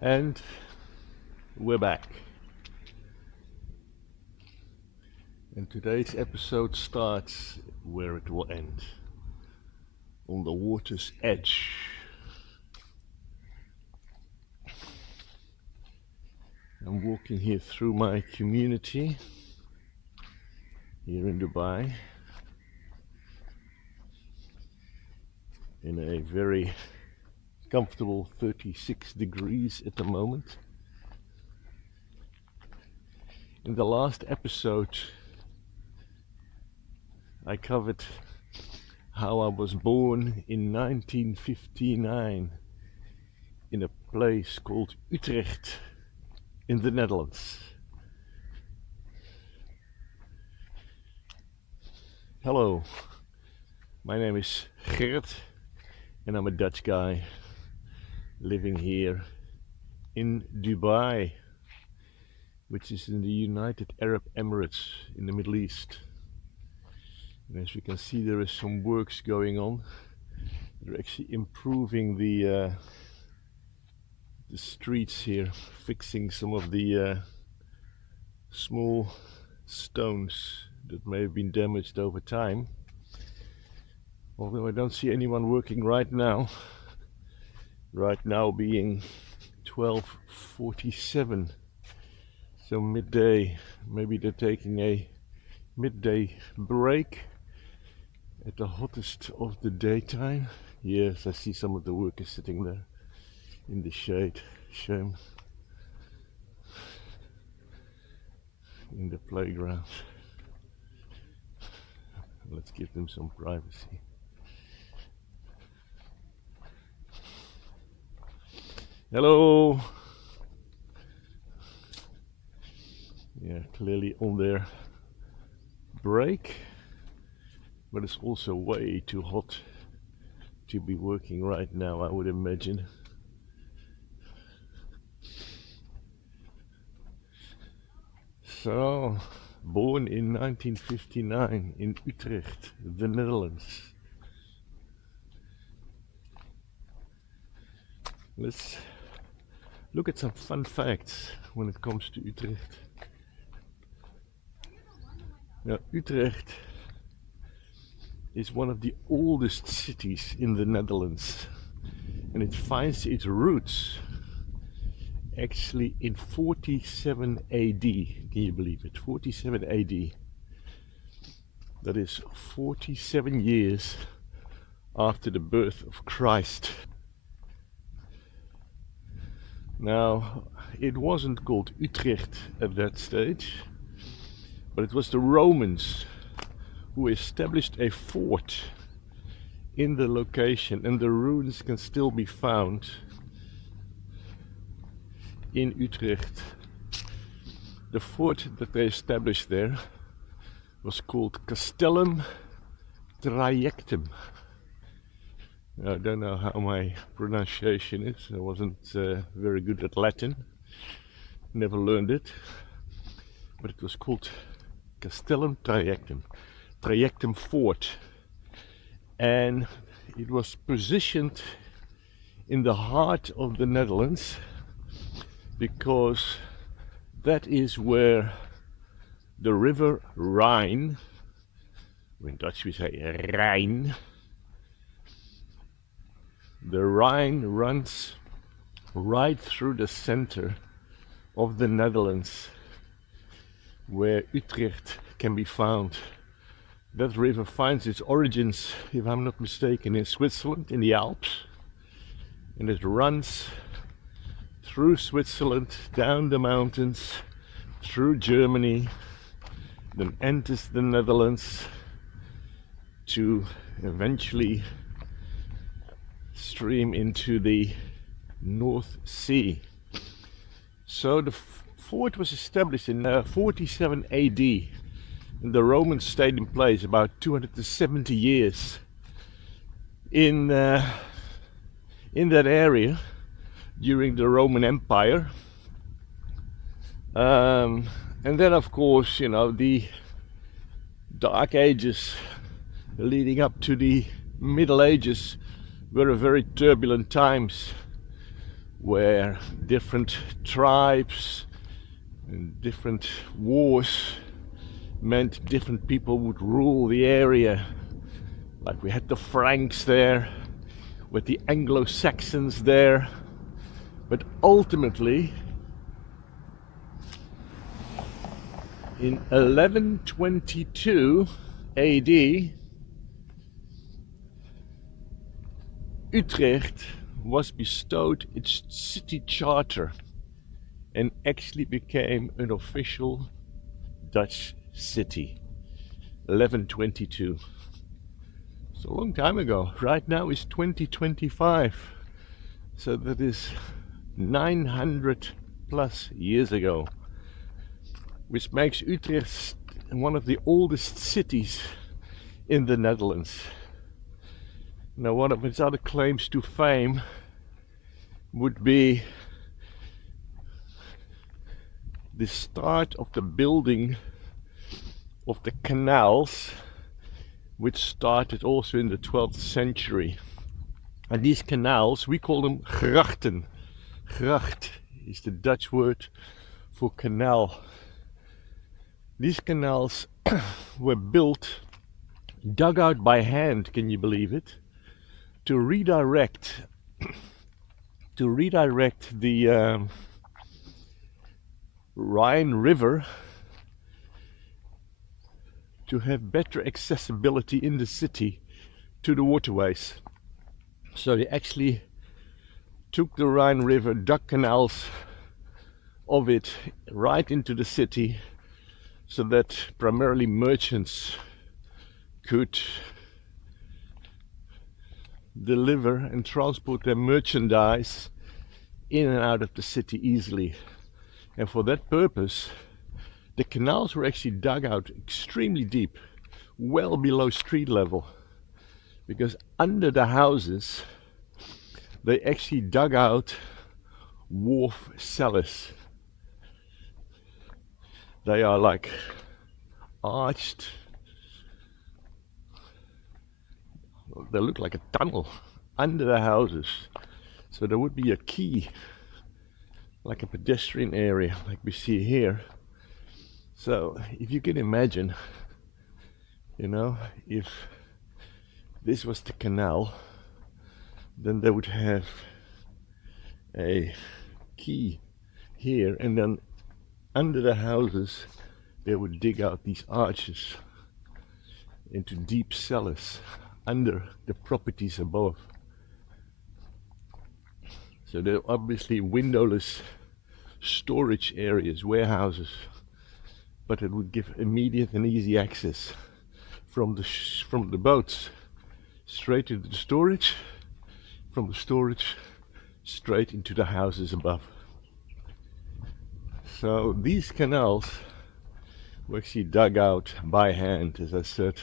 And we're back. And today's episode starts where it will end, on the water's edge. I'm walking here through my community here in Dubai in a very comfortable 36 degrees at the moment. In the last episode I covered how I was born in 1959 in a place called Utrecht in the Netherlands. Hello, my name is Gerrit and I'm a Dutch guy living here in Dubai, which is in the United Arab Emirates in the Middle East. And as you can see, there is some works going on. They're actually improving the streets here, fixing some of the small stones that may have been damaged over time. Although I don't see anyone working right now. Right now being 12:47, so midday. Maybe they're taking a midday break at the hottest of the daytime. Yes, I see some of the workers sitting there in the shade. Shame. In the playground. Let's give them some privacy. Hello. Yeah, clearly on their break, but it's also way too hot to be working right now, I would imagine. So, born in 1959 in Utrecht, the Netherlands. Let's look at some fun facts when it comes to Utrecht. Now, Utrecht is one of the oldest cities in the Netherlands, and it finds its roots actually in 47 AD. Can you believe it? 47 AD. That is 47 years after the birth of Christ. Now, it wasn't called Utrecht at that stage, but it was the Romans who established a fort in the location, and the ruins can still be found in Utrecht. The fort that they established there was called Castellum Trajectum. I don't know how my pronunciation is. I wasn't very good at Latin, never learned it, but it was called Castellum Trajectum, Trajectum Fort, and it was positioned in the heart of the Netherlands because that is where the river Rhine, in Dutch we say Rijn, the Rhine runs right through the center of the Netherlands, where Utrecht can be found. That river finds its origins, if I'm not mistaken, in Switzerland, in the Alps, and it runs through Switzerland, down the mountains, through Germany, then enters the Netherlands to eventually stream into the North Sea. So the fort was established in 47 AD, and the Romans stayed in place about 270 years in that area during the Roman Empire. And then, of course, you know, the Dark Ages leading up to the Middle Ages were very turbulent times, where different tribes and different wars meant different people would rule the area. Like we had the Franks there, with the Anglo-Saxons there, but ultimately in 1122 AD, Utrecht was bestowed its city charter and actually became an official Dutch city. 1122. It's a long time ago. Right now is 2025. So that is 900 plus years ago, which makes Utrecht one of the oldest cities in the Netherlands. Now, one of its other claims to fame would be the start of the building of the canals, which started also in the 12th century. And these canals, we call them grachten. Gracht is the Dutch word for canal. These canals were built, dug out by hand, can you believe it, to redirect the Rhine River to have better accessibility in the city to the waterways. So they actually took the Rhine River, dug canals of it right into the city, so that primarily merchants could deliver and transport their merchandise in and out of the city easily. And for that purpose, the canals were actually dug out extremely deep, well below street level, because under the houses they actually dug out wharf cellars. They are like arched, they look like a tunnel under the houses. So there would be a quay, like a pedestrian area like we see here. So if you can imagine, you know, if this was the canal, then they would have a quay here, and then under the houses they would dig out these arches into deep cellars under the properties above. So they're obviously windowless storage areas, warehouses, but it would give immediate and easy access from the boats straight into the storage, from the storage straight into the houses above. So these canals were actually dug out by hand, as I said.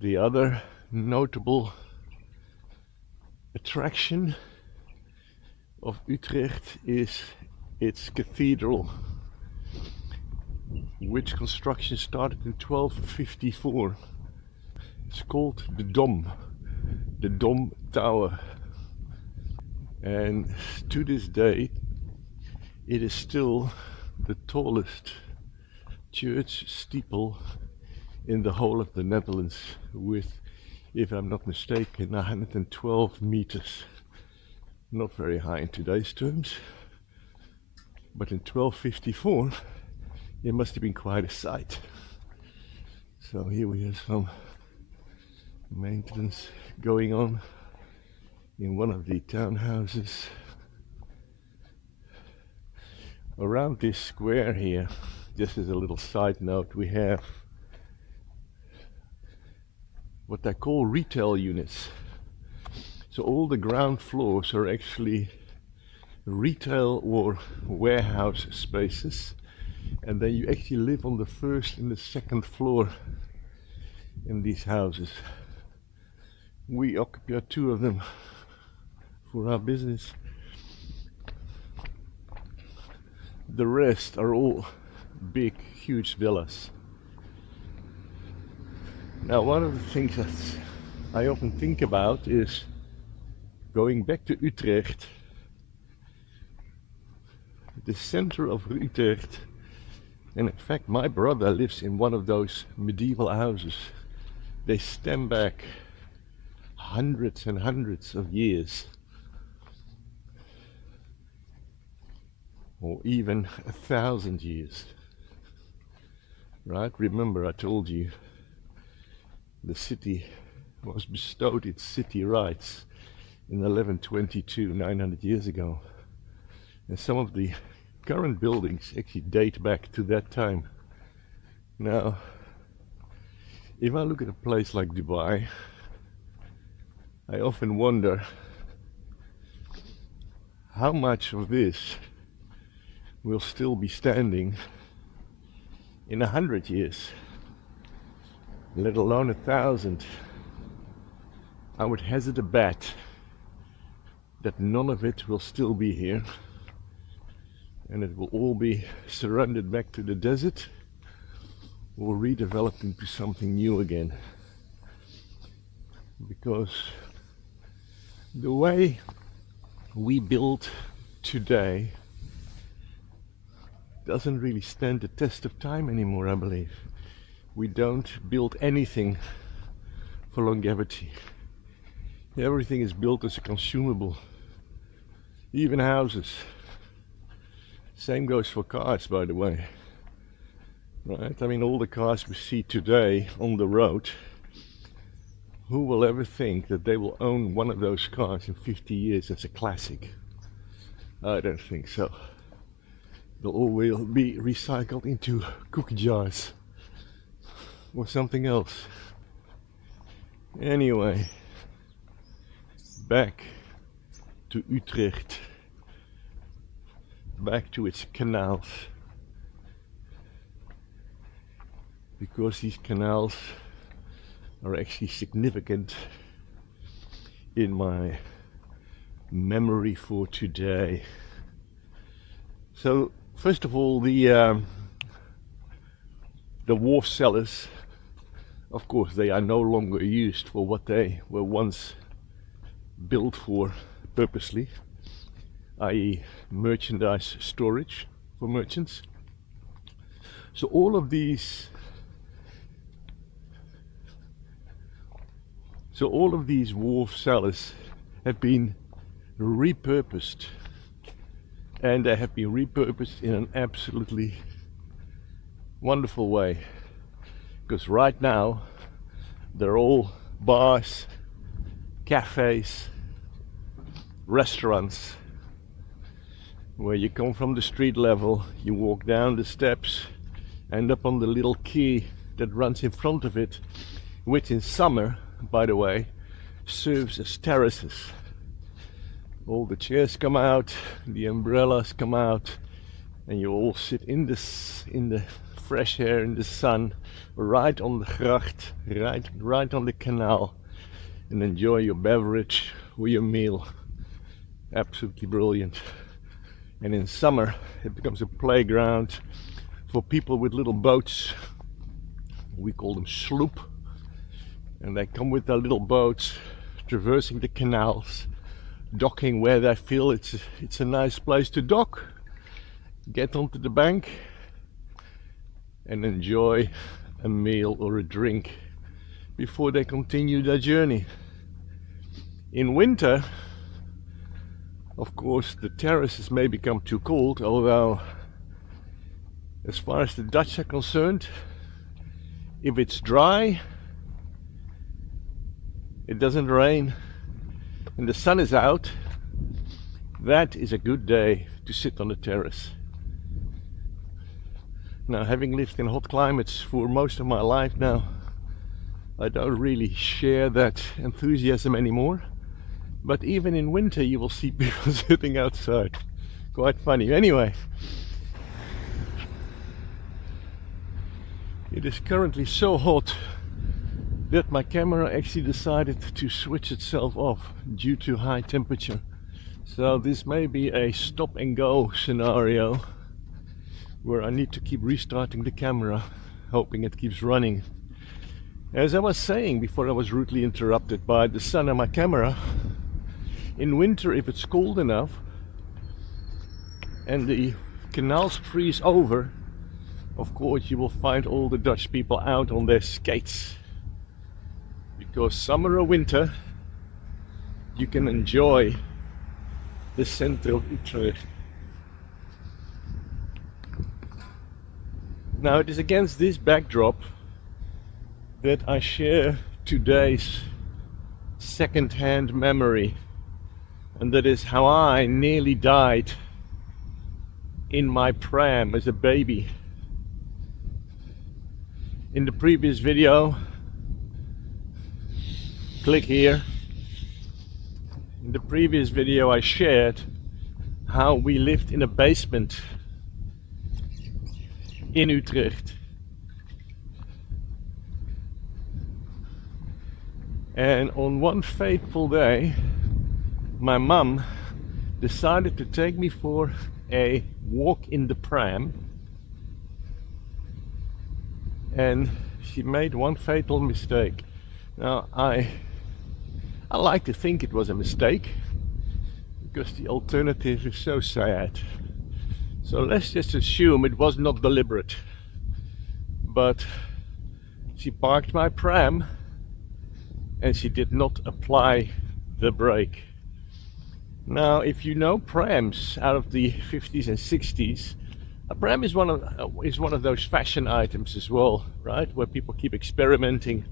The other notable attraction of Utrecht is its cathedral, which construction started in 1254. It's called the Dom Tower, and to this day it is still the tallest church steeple in the whole of the Netherlands, with, if I'm not mistaken, 112 meters. Not very high in today's terms, but in 1254 it must have been quite a sight. So here we have some maintenance going on in one of the townhouses. Around this square here, just as a little side note, we have what they call retail units. So all the ground floors are actually retail or warehouse spaces, and then you actually live on the first and the second floor in these houses. We occupy two of them for our business. The rest are all big, huge villas. Now, one of the things that I often think about is going back to Utrecht, the center of Utrecht, and in fact my brother lives in one of those medieval houses. They stem back hundreds and hundreds of years, or even 1,000 years, right? Remember I told you the city was bestowed its city rights in 1122, 900 years ago, and some of the current buildings actually date back to that time. Now, if I look at a place like Dubai, I often wonder how much of this will still be standing in 100 years, let alone 1,000. I would hazard a bet that none of it will still be here, and it will all be surrendered back to the desert or redeveloped into something new again. Because the way we build today doesn't really stand the test of time anymore, I believe. We don't build anything for longevity. Everything is built as a consumable, even houses. Same goes for cars, by the way. Right? I mean, all the cars we see today on the road, who will ever think that they will own one of those cars in 50 years as a classic? I don't think so. They'll all will be recycled into cookie jars or something else. Anyway, back to Utrecht, back to its canals, because these canals are actually significant in my memory for today. So first of all, the wharf cellars, of course, they are no longer used for what they were once built for purposely, i.e. merchandise storage for merchants. So all of these wharf cellars have been repurposed, and they have been repurposed in an absolutely wonderful way, because right now they're all bars, cafes, restaurants, where you come from the street level, you walk down the steps, end up on the little quay that runs in front of it, which in summer, by the way, serves as terraces. All the chairs come out, the umbrellas come out, and you all sit in the fresh air, in the sun, right on the gracht, right on the canal, and enjoy your beverage or your meal. Absolutely brilliant. And in summer it becomes a playground for people with little boats. We call them sloop, and they come with their little boats, traversing the canals, docking where they feel it's a nice place to dock, get onto the bank and enjoy a meal or a drink before they continue their journey. In winter, of course, the terraces may become too cold, although as far as the Dutch are concerned, if it's dry, it doesn't rain, and the sun is out, that is a good day to sit on the terrace. Now, having lived in hot climates for most of my life now, I don't really share that enthusiasm anymore. But even in winter you will see people sitting outside. Quite funny. Anyway, it is currently so hot that my camera actually decided to switch itself off due to high temperature. So this may be a stop and go scenario where I need to keep restarting the camera, hoping it keeps running. As I was saying before I was rudely interrupted by the sun on my camera, in winter, if it's cold enough and the canals freeze over, of course you will find all the Dutch people out on their skates, because summer or winter you can enjoy the center of Utrecht. Now it is against this backdrop that I share today's second-hand memory, and that is how I nearly died in my pram as a baby. In the previous video, click here. In the previous video I shared how we lived in a basement in Utrecht. And on one fateful day, my mum decided to take me for a walk in the pram, and she made one fatal mistake. Now I like to think it was a mistake, because the alternative is so sad. So let's just assume it was not deliberate. But she parked my pram and she did not apply the brake. Now, if you know prams out of the 50s and 60s, a pram is one of those fashion items as well, right? Where people keep experimenting.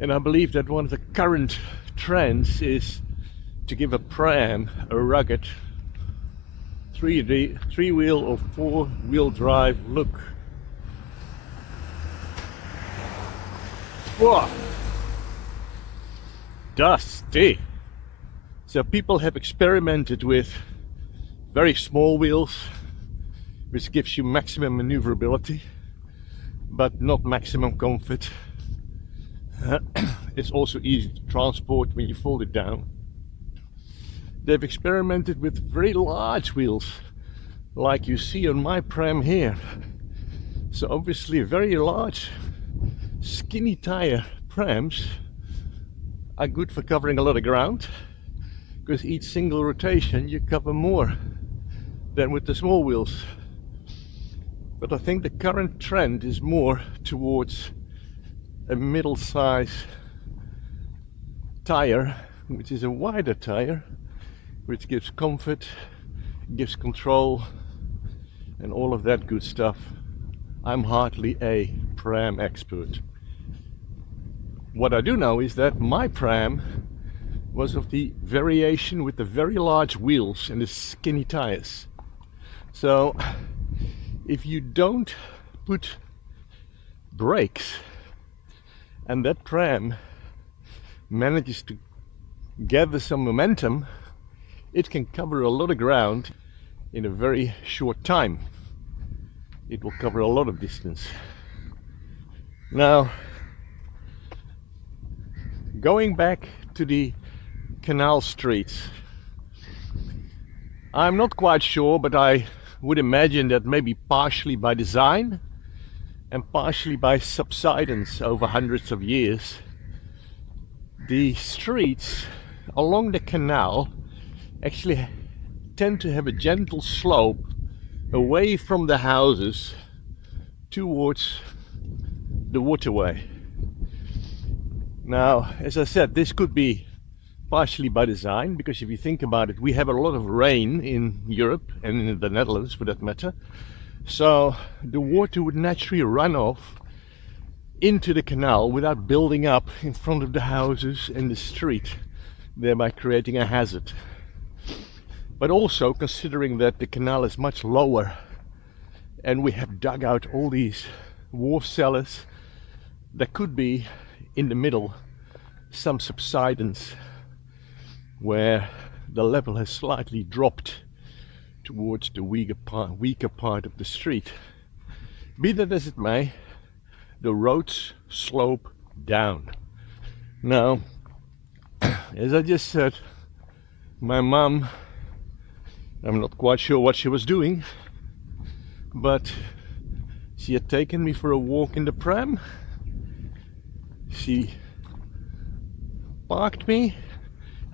And I believe that one of the current trends is to give a pram a rugged three-wheel or four-wheel drive look. Whoa! Dusty! So people have experimented with very small wheels, which gives you maximum maneuverability, but not maximum comfort. It's also easy to transport when you fold it down. They've experimented with very large wheels, like you see on my pram here. So obviously very large, skinny tire prams are good for covering a lot of ground, because each single rotation you cover more than with the small wheels. But I think the current trend is more towards a middle-size tire, which is a wider tire, which gives comfort, gives control, and all of that good stuff. I'm hardly a pram expert. What I do know is that my pram was of the variation with the very large wheels and the skinny tires. So if you don't put brakes and that pram manages to gather some momentum, it can cover a lot of ground in a very short time. It will cover a lot of distance. Now, going back to the canal streets, I'm not quite sure, but I would imagine that maybe partially by design and partially by subsidence over hundreds of years, the streets along the canal actually tend to have a gentle slope away from the houses towards the waterway. Now, as I said, this could be partially by design, because if you think about it, we have a lot of rain in Europe and in the Netherlands for that matter. So the water would naturally run off into the canal without building up in front of the houses and the street, thereby creating a hazard. But also considering that the canal is much lower and we have dug out all these wharf cellars, there could be in the middle some subsidence where the level has slightly dropped towards the weaker part of the street. Be that as it may, the roads slope down. Now, as I just said, my mum, I'm not quite sure what she was doing, but she had taken me for a walk in the pram. She parked me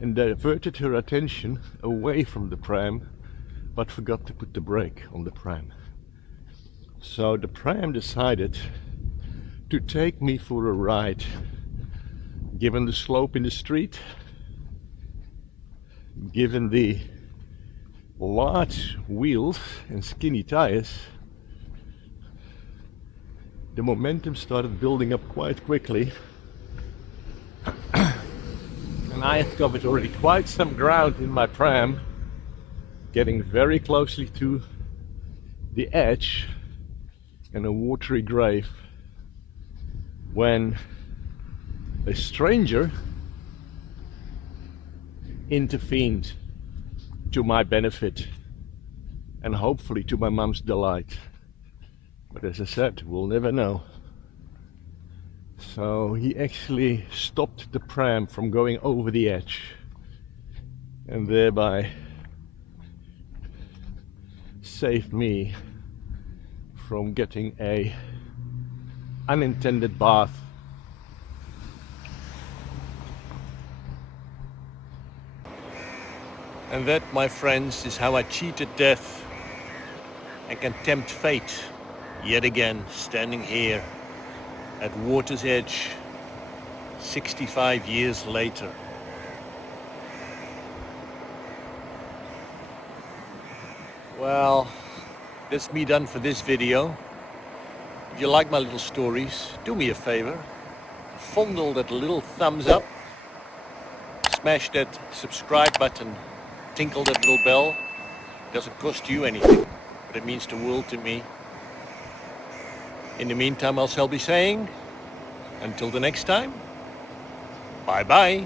and diverted her attention away from the pram, but forgot to put the brake on the pram. So the pram decided to take me for a ride. Given the slope in the street, given the large wheels and skinny tires, the momentum started building up quite quickly. And I had covered already quite some ground in my pram, getting very closely to the edge and a watery grave, when a stranger intervened to my benefit and hopefully to my mum's delight. But as I said, we'll never know. So he actually stopped the pram from going over the edge and thereby saved me from getting a unintended bath. And that, my friends, is how I cheated death and can tempt fate yet again, standing here at water's edge 65 years later. Well, that's me done for this video. If you like my little stories, do me a favor, fondle that little thumbs up, smash that subscribe button, tinkle that little bell. It doesn't cost you anything, but it means the world to me. In the meantime, I'll be saying, until the next time, bye-bye.